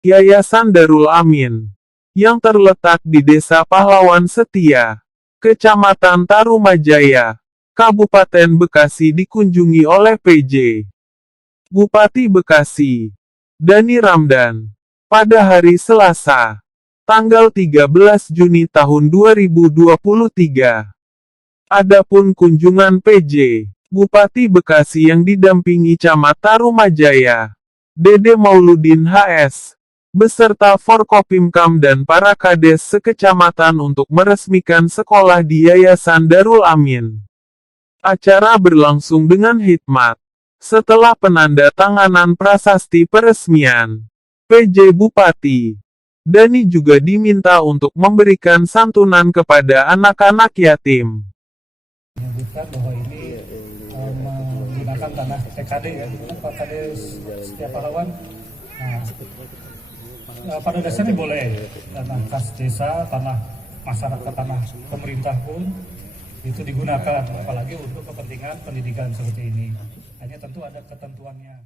Yayasan Darul Amin, yang terletak di Desa Pahlawan Setia, Kecamatan Tarumajaya, Kabupaten Bekasi dikunjungi oleh PJ Bupati Bekasi, Dani Ramdan, pada hari Selasa, tanggal 13 Juni tahun 2023. Adapun kunjungan PJ Bupati Bekasi yang didampingi Camat Tarumajaya, Dede Mauludin HS, beserta Forkopimkam dan para kades sekecamatan untuk meresmikan sekolah di Yayasan Darul Amin. Acara berlangsung dengan hikmat. Setelah penandatanganan prasasti peresmian, PJ Bupati Dani juga diminta untuk memberikan santunan kepada anak-anak yatim. Menyebutkan bahwa ini menggunakan tanah TKD ya, Pak Kades Setia Pahlawan. Pada dasarnya boleh tanah kas desa, tanah masyarakat, tanah pemerintah pun itu digunakan, apalagi untuk kepentingan pendidikan seperti ini. Hanya tentu ada ketentuannya.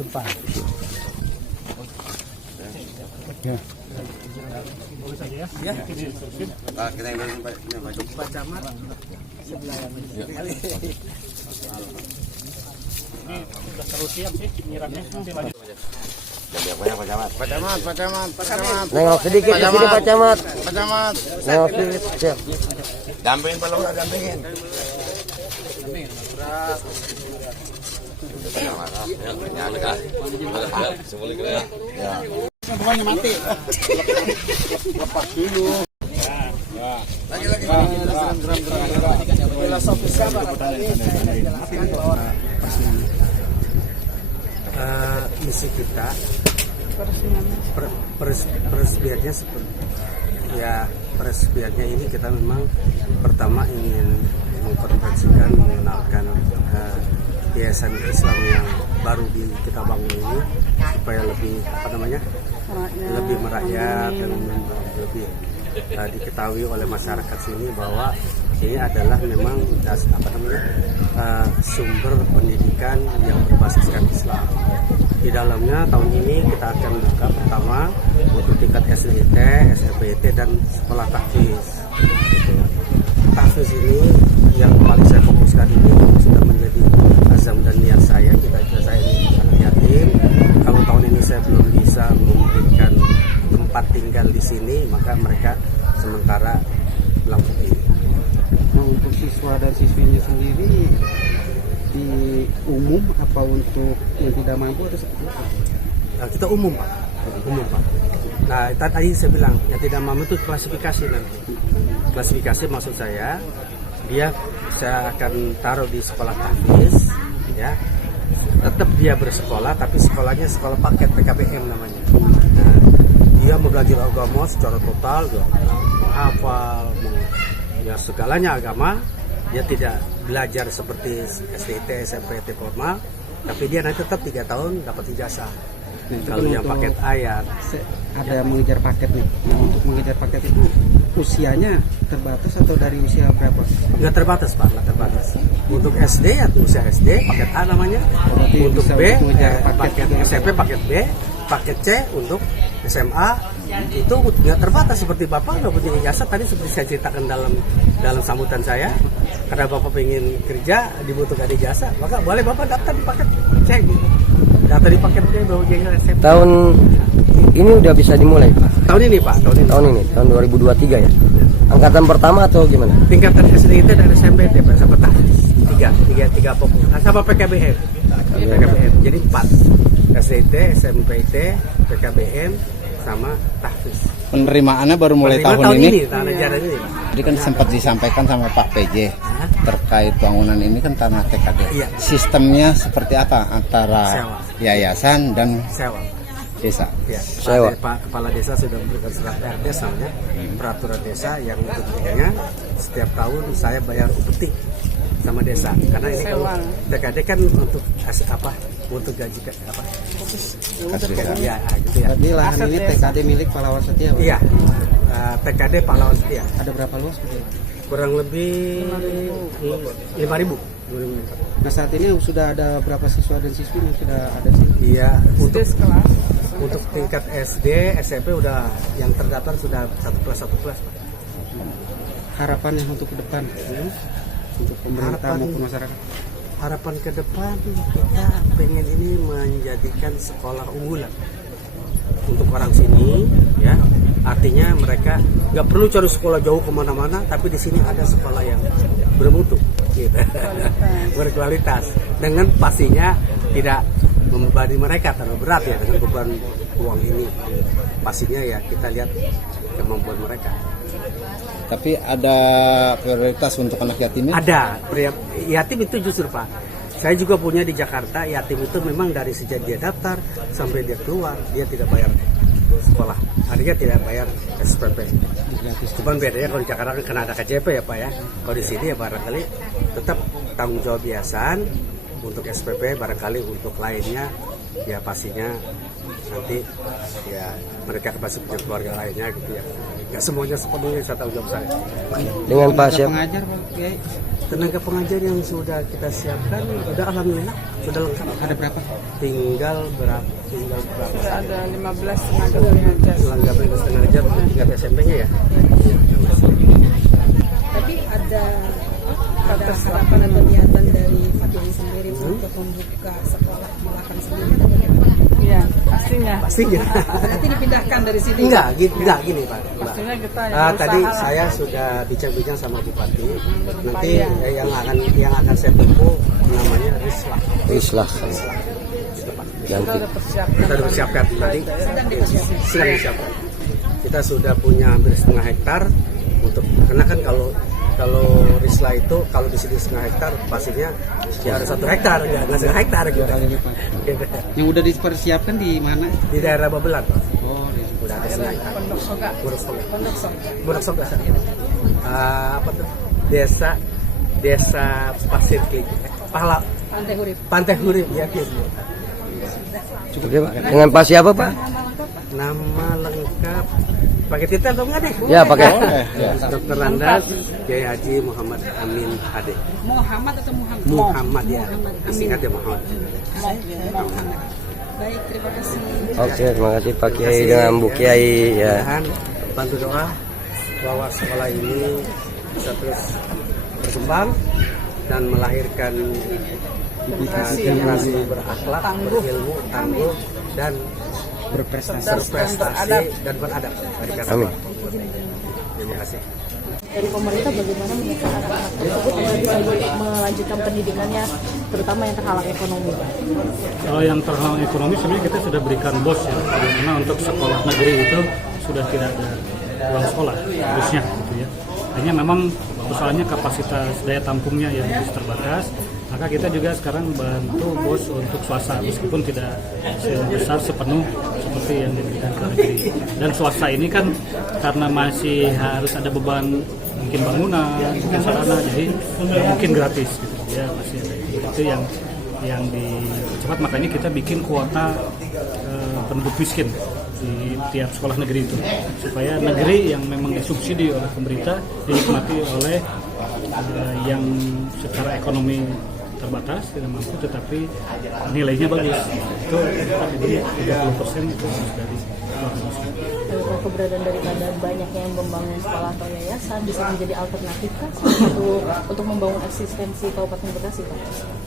Depan. Ya. Ya. Kita yang Pak Camat sebelah yang ini sudah terus siap sih nyiramnya. Nanti lanjut. Pak Camat. Nengok sedikit di sini Pak Camat. Pak Camat. Nengok sedikit. Siap. Dampingin Pak Lurah, dampingin. Semuanya mati. Lepas dulu. Lagi. Filosofisnya Pak tadi saya jelaskan bahwa misi kita peresmiannya seperti ya, peresmiannya ini kita memang pertama ingin mengkonversikan, mengenalkan yayasan Islam yang baru kita bangun ini supaya lebih lebih merakyat dan lebih diketahui oleh masyarakat sini bahwa ini adalah memang sumber pendidikan yang berbasiskan Islam. Di dalamnya tahun ini kita akan buka pertama untuk tingkat SDIT, SMPT dan sekolah tahfiz. Tahfiz ini yang paling saya fokuskan ini sudah menjadi azam dan niat saya. Saya ini anak yatim. Kalau tahun ini saya belum bisa memberikan tempat tinggal di sini, maka mereka sementara langsung ini. Nah, untuk siswa dan siswinya sendiri di umum apa untuk yang tidak mampu atau seperti apa? Nah, kita umum Pak. Nah tadi saya bilang yang tidak mampu itu klasifikasi nanti. Klasifikasi maksud saya saya akan taruh di sekolah tahfiz, ya. Tetap dia bersekolah, tapi sekolahnya sekolah paket PKBM namanya. Nah, dia mau belajar agama secara total, hafal, ya segalanya agama. Dia tidak belajar seperti SDIT, SMPT formal, tapi dia nanti tetap 3 tahun dapat ijazah. Kalau yang paket ayat ada yang mengejar paket nih. Nah, untuk mengejar paket itu usianya terbatas atau dari usia berapa? Nggak terbatas Pak, nggak terbatas. Untuk SD atau usia SD paket A namanya. Berarti untuk B paket SMP paket B, paket C untuk SMA itu nggak terbatas seperti Bapak nggak punya ijazah tadi seperti saya ceritakan dalam sambutan saya. Karena Bapak pengen kerja dibutuhkan ijazah, maka boleh Bapak daftar di paket C gitu. Daftar di paket C baru jadi SMP. Tahun ini udah bisa dimulai Pak? Tahun ini Pak, tahun 2023 ya? Angkatan pertama atau gimana? Tingkatan SDIT dan SMPT Pak, sama tahfiz. Tiga fokus. Sama PKBM. Jadi 4. SDIT, SMPT, PKBM sama tahfiz. Penerimaannya baru mulai tahun ini. Jadi kan sempat disampaikan sama Pak PJ terkait bangunan ini kan tanah TKD. Iya. Sistemnya seperti apa antara sewa, yayasan dan sewa. Desa. Ya, Sewa. Pak Kepala Desa sudah memberikan surat PRDes namanya, peraturan desa yang tentunya setiap tahun saya bayar upeti sama desa. Karena ini kalau TKD kan untuk untuk gaji apa? Ya, gitu ya. Berarti lahan ini TKD milik Pahlawan Setia, Pak? Iya, TKD Pahlawan Setia. Ada berapa luas, Pak? Kurang lebih 5.000. Nah, saat ini sudah ada berapa siswa dan siswi yang sudah ada di sini? Iya, untuk tingkat SD, SMP udah yang terdaftar sudah satu kelas Pak. Harapannya untuk ke depan, untuk pemerintah Harapan- maupun masyarakat. Harapan ke depan kita pengen ini menjadikan sekolah unggulan untuk orang sini, ya. Artinya mereka nggak perlu cari sekolah jauh kemana-mana, tapi di sini ada sekolah yang bermutu, gitu. Berkualitas. Dengan pastinya tidak membebani mereka terlalu berat ya dengan beban uang ini. Pastinya ya kita lihat kemampuan mereka. Tapi ada prioritas untuk anak yatim ini? Ada, yatim itu justru Pak. Saya juga punya di Jakarta, yatim itu memang dari sejak dia daftar sampai dia keluar, dia tidak bayar sekolah. Artinya tidak bayar SPP. Cuman bedanya kalau di Jakarta kan kena ada KJP ya Pak ya. Kalau di sini ya barangkali tetap tanggung jawab yayasan untuk SPP, barangkali untuk lainnya ya pastinya nanti ya mereka pasti punya keluarga lainnya gitu ya. Nggak semuanya sepenuhnya saya tanggung jawab saya. Dengan Pak Tenaga siapa? pengajar, Pak Kiai, Tenaga pengajar yang sudah kita siapkan sudah alhamdulillah sudah lengkap. ada berapa? Tinggal berapa? Ada 15 tenaga pengajar. Tenaga pengajar untuk tingkat SMP-nya ya. Tapi ada harapan atau niatan dari Pak Kiai sendiri untuk membuka sekolah Malakan sendiri atau bagaimana? Iya, pastinya. Pastinya. Berarti dipindahkan dari sini. Enggak gini Pak. Pastinya kita yang Tadi usaha. saya sudah bincang-bincang sama Bupati. Nanti yang akan saya tempuh namanya Rislah. Islah. Gitu, Pak. Kita udah persiapkan. Kita sudah persiapkan tadi. Sedang disiapkan. Kita sudah punya hampir setengah hektar untuk karena kan kalau Risla itu kalau di sini setengah hektar pastinya ya harus 1 hektar nggak setengah hektar gitu. Yang udah dipersiapkan di mana? Di daerah Babelan Oh, di udah ada setengah hektar. Pondok Soga. Pondok Soga. Apa tuh? Desa Pasir Klik. Pantai Hurip ya gitu. Oke, Pak. Dengan Pak siapa, Pak? Nama lengkap pakai titel atau enggak deh? Ya, pakai. Dr. Landas Kiai Haji Muhammad Amin Hade. Muhammad atau Muhammad? Muhammad ya. Singkat ya Muhammad. Baik, terima kasih. Oke, terima kasih Pak Kiai dengan Bu Kiai ya. Mudah-mudahan bantu doa bahwa sekolah ini bisa terus berkembang dan melahirkan generasi berakhlak, berilmu, tangguh dan berprestasi dan beradab. Amin. Terima kasih. Dari pemerintah bagaimana menyasar anak-anak tersebut agar bisa melanjutkan pendidikannya, terutama yang terhalang ekonomi? Kalau yang terhalang ekonomi sebenarnya kita sudah berikan BOS ya, karena untuk sekolah negeri itu sudah tidak ada uang sekolah harusnya gitu ya. Hanya memang persoalannya kapasitas daya tampungnya yang masih terbatas. Maka kita juga sekarang bantu BOS untuk swasta meskipun tidak sebesar sepenuh seperti yang diberikan ke negeri. Dan swasta ini kan karena masih harus ada beban mungkin bangunan, mungkin sarana, jadi mungkin gratis gitu. Ya masih ada itu yang dipercepat, makanya kita bikin kuota penduduk miskin di tiap sekolah negeri itu supaya negeri yang memang disubsidi oleh pemerintah dinikmati oleh yang secara ekonomi terbatas, tidak mampu tetapi nilainya bagus. Itu jadi 30% itu dari keluarga miskin. Keberadaan daripada banyaknya yang membangun sekolah atau yayasan bisa menjadi alternatif kan untuk membangun eksistensi Kabupaten Bekasi, Pak?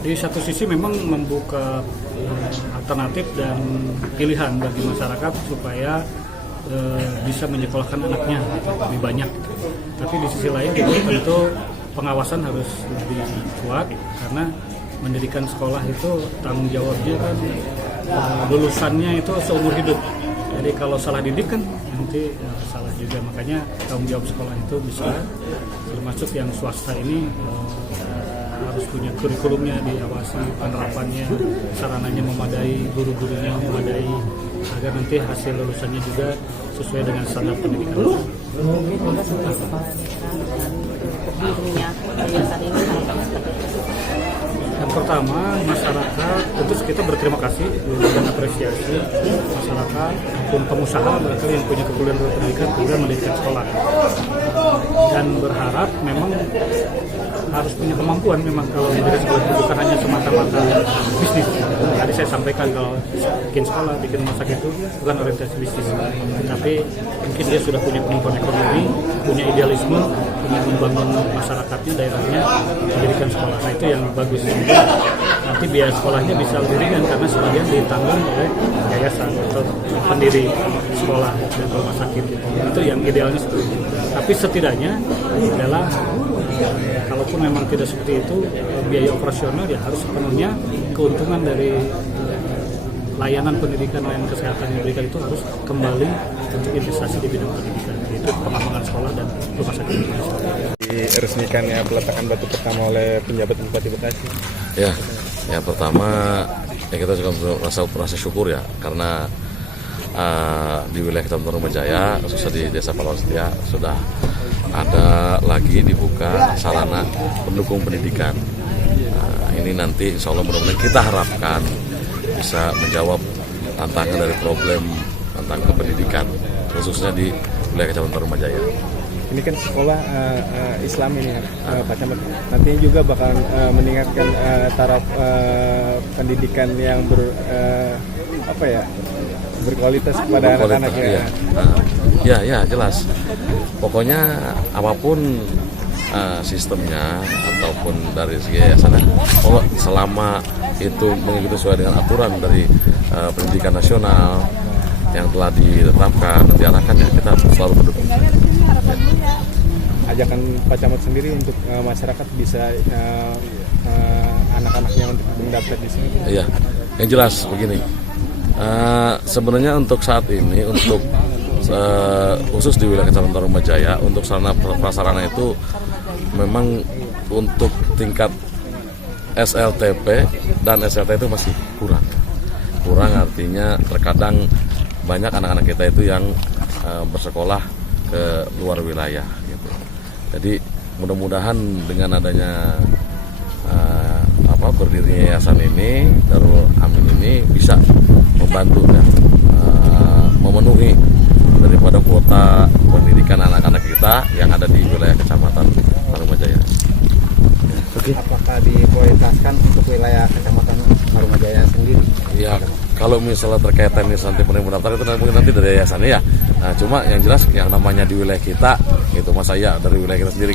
Di satu sisi memang membuka alternatif dan pilihan bagi masyarakat supaya bisa menyekolahkan anaknya lebih banyak. Tapi di sisi lain juga tentu pengawasan harus lebih kuat karena mendirikan sekolah itu tanggung jawabnya kan lulusannya itu seumur hidup. Jadi kalau salah didik kan nanti salah juga, makanya tanggung jawab sekolah itu bisa termasuk yang swasta ini harus punya kurikulumnya diawasi, penerapannya, sarananya memadai, guru-gurunya memadai, agar nanti hasil lulusannya juga sesuai dengan standar pendidikan. Mungkin kita sebagai kepala daerah dan berdirinya yayasan ini harapannya seperti apa? Yang pertama, masyarakat tentu kita berterima kasih dan apresiasi masyarakat maupun pengusaha mereka yang punya kekuatan pendidikan kemudian mendirikan sekolah, dan berharap memang harus punya kemampuan memang kalau mendirikan sekolah itu bukan hanya semata-mata bisnis. Tadi saya sampaikan kalau bikin sekolah, bikin rumah sakit itu bukan orientasi bisnis, tapi mungkin dia sudah punya kemampuan ekonomi, punya idealisme, punya membangun masyarakatnya, daerahnya, mendirikan sekolah. Nah itu yang bagus. Nanti biaya sekolahnya bisa lebih ringan karena sebagian ditanggung oleh yayasan atau pendiri sekolah dan rumah sakit. Itu yang idealnya seperti itu. Tapi setidaknya adalah kalaupun memang tidak seperti itu, biaya operasional ya harus sepenuhnya keuntungan dari layanan pendidikan, layanan kesehatan yang diberikan itu harus kembali untuk investasi di bidang pendidikan, yaitu pengembangan sekolah dan rumah sakit. Diresmikannya peletakan batu pertama oleh penjabat Bupati Bekasi. Ya, yang pertama ya kita juga merasa syukur ya karena di wilayah Kecamatan Rumajaya, khususnya di Desa Pahlawan Setia sudah ada lagi dibuka sarana pendukung pendidikan. Ini nanti insya Allah mudah-mudahan kita harapkan bisa menjawab tantangan dari problem tentang kependidikan khususnya di wilayah Kecamatan Rumajaya. Ini kan sekolah Islam ini Pak Camat. Nantinya juga bakal meningkatkan taraf pendidikan yang berkualitas kepada anak-anak ya. Ya jelas. Pokoknya apapun sistemnya ataupun dari segi yayasan, selama itu mengikuti sesuai dengan aturan dari pendidikan nasional yang telah ditetapkan dan diarahkan, ya kita selalu mendukung. Ajakan Pak Camat sendiri untuk masyarakat bisa anak-anaknya untuk mendaftar di sini. Iya, yang jelas begini. Sebenarnya untuk saat ini untuk khusus di wilayah Kecamatan Rumajaya untuk sarana prasarana itu memang untuk tingkat SLTP dan SLT itu masih kurang, artinya terkadang banyak anak-anak kita itu yang bersekolah ke luar wilayah gitu. Jadi mudah-mudahan dengan adanya berdirinya yayasan ini, Darul Amin ini bisa membantu ya, memenuhi daripada kuota pendidikan anak-anak kita yang ada di wilayah Kecamatan Rumajaya. Apakah diprioritaskan untuk wilayah Kecamatan Rumajaya sendiri? Ya, kalau misalnya terkait teknis nanti pendaftar itu mungkin nanti dari yayasannya ya. Nah, cuma yang jelas yang namanya di wilayah kita, gitu. Masa ya dari wilayah kita sendiri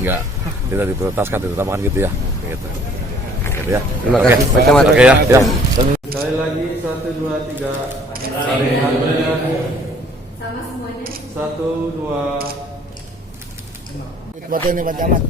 tidak diprioritaskan, ditambahkan gitu ya. Gitu ya. Terima kasih Pak Camat. Oke ya. Sekali lagi 1, 2, 3. Sama semuanya. 1, 2. Betul nih Pak Camat.